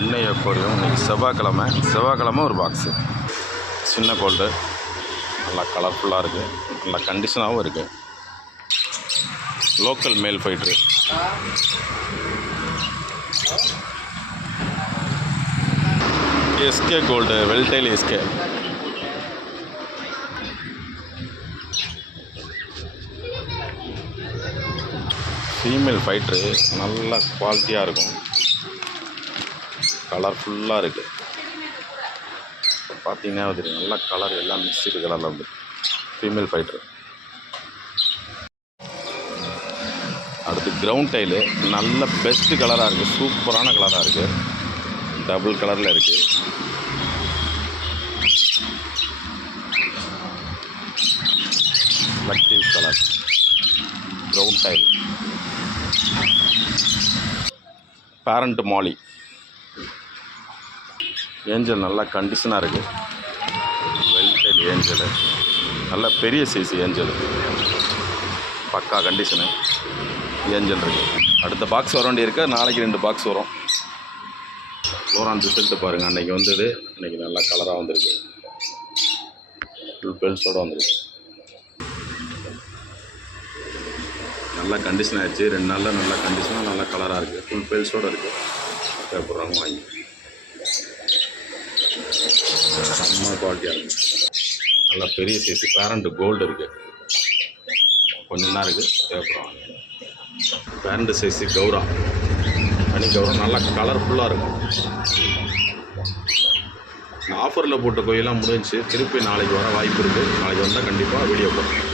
அன்னை அக்வாரியம் இன்னைக்கு செவ்வாய்க்கிழமை ஒரு பாக்ஸு. சின்ன கோல்டு நல்லா கலர்ஃபுல்லாக இருக்குது, நல்லா கண்டிஷனாகவும் இருக்குது. Local male fighter. SK gold, veiltail SK. Female fighter நல்ல குவாலிட்டியாக இருக்கும், கலர்ஃபுல்லாக இருக்குது. பார்த்தீங்கன்னா தெரியும், நல்ல கலர் எல்லாம் மிக்ஸ்டு கலரில் வந்து ஃபீமேல் ஃபைட்ரு. அடுத்து கிரவுண்ட் டைலு நல்ல பெஸ்ட்டு கலராக இருக்குது, சூப்பரான கலராக இருக்குது, டபுள் கலரில் இருக்குது. லக்டிவ் கலர் கிரவுண்ட் டைல். பேரண்ட் மாலி ஏஞ்சல் நல்லா கண்டிஷனாக இருக்குது. வெல்டைல் ஏஞ்சலு நல்ல பெரிய சைஸ் ஏஞ்சல், பக்கா கண்டிஷனு ஏஞ்சல் இருக்குது. அடுத்த பாக்ஸ் வர வேண்டி இருக்குது, நாளைக்கு 2 பாக்ஸ் வரும். லோரான் ரிசல்ட்டு பாருங்கள், அன்றைக்கி வந்தது இன்றைக்கி நல்லா கலராக வந்திருக்கு, ஃபுல் பெல்ஸோடு வந்திருக்கு. நல்லா கண்டிஷன் ஆகிடுச்சு, 2 நாளில் நல்லா கண்டிஷனாக நல்லா கலராக இருக்குது, ஃபுல் பெல்ஸோடு இருக்குது. தேவைப்படுறவங்க வாங்கி செம்ம குவாலிட்டியாக இருக்குது. நல்லா பெரிய சைஸு பேரண்ட் கோல்டு இருக்குது, கொஞ்சம் தான் இருக்குது, தேவைப்படுறவங்க. பேரண்ட் சைஸு கௌரா, தனி கௌரா நல்லா கலர்ஃபுல்லாக இருக்கும். ஆஃபரில் போட்ட கோயிலாம் முடிஞ்சு, திருப்பி நாளைக்கு வர வாய்ப்பு இருக்குது. நாளைக்கு வந்தால் கண்டிப்பாக வீடியோ போடுறேன்.